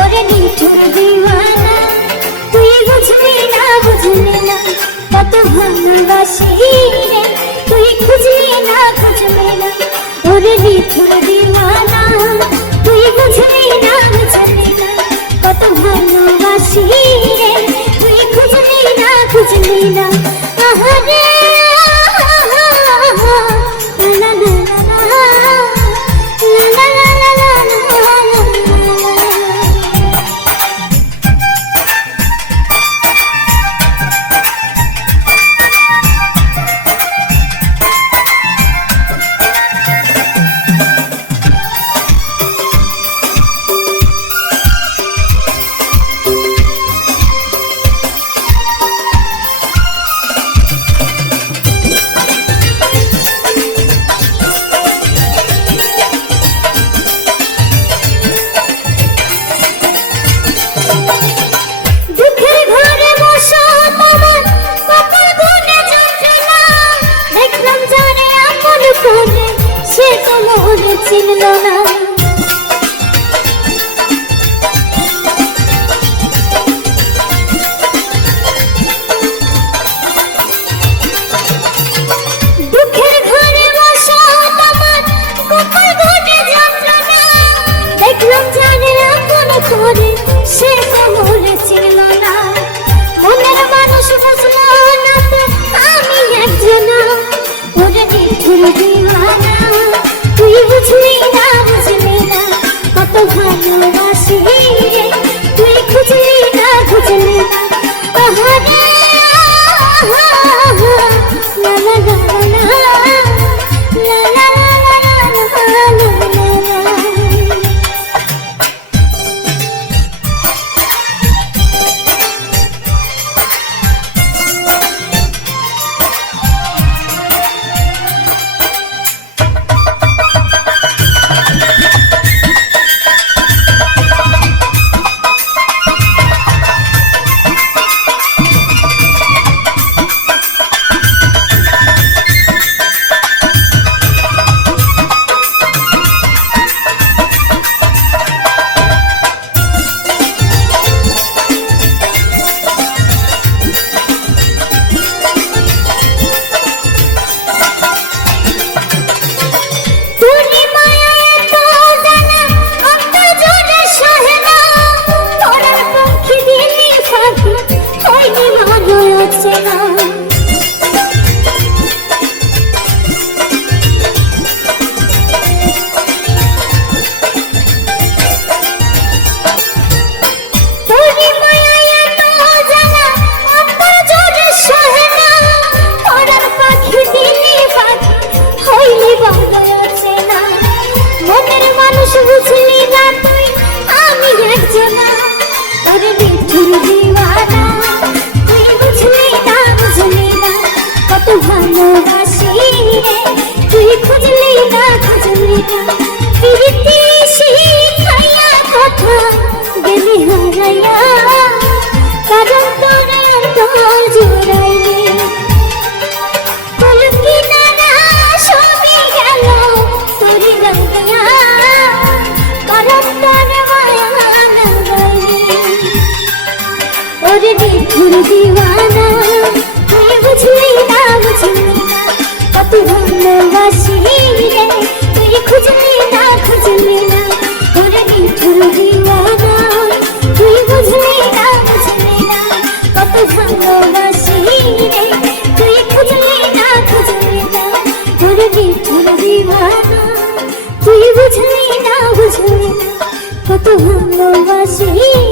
ওরে নিঠুর দিওয়ানা তুই বুঝলি না কত ভালোবাসি রে তুই খুঁজলি না ওরে নিঠুর দিওয়ানা তুই বুঝলি না কত ভালোবাসি রে তুই খুঁজলি না আহারে সে তো মনে চিনল না দুঃখের ঘরে বসা আমার কপাল ঘটে যন্ত্রণা দেখলাম জানে আপন করে সে তো মনে চিনল না মনের মানুষ বুঝল না তো আমি একজনা ওরে নিঠুর দিওয়ানা তুই বুঝলি না কত ভালোবাসি রে তুই খুঁজলি না আহারে লা লা লা লা লা লা বুঝলি না তুই আমি একজনা ওরে নিঠুর দিওয়ানা তুই বুঝলি না কত ভালোবাসি রে তুই খুঁজলি না প্রীতি শিখাইয়া কথা গেলি হারাইয়া কারণ তোরে দল জোড়াইলি কলকি নানা সবই গেল তোরি রঙিয়া ওরে নিঠুর দিওয়ানা তুই বুঝলি না কত ভালোবাসি রে তুই খুঁজলি না ওরে নিঠুর দিওয়ানা তুই বুঝলি না কত ভালোবাসি রে তুই খুঁজলি না ওরে নিঠুর দিওয়ানা তুই বুঝলি না কত ভালোবাসি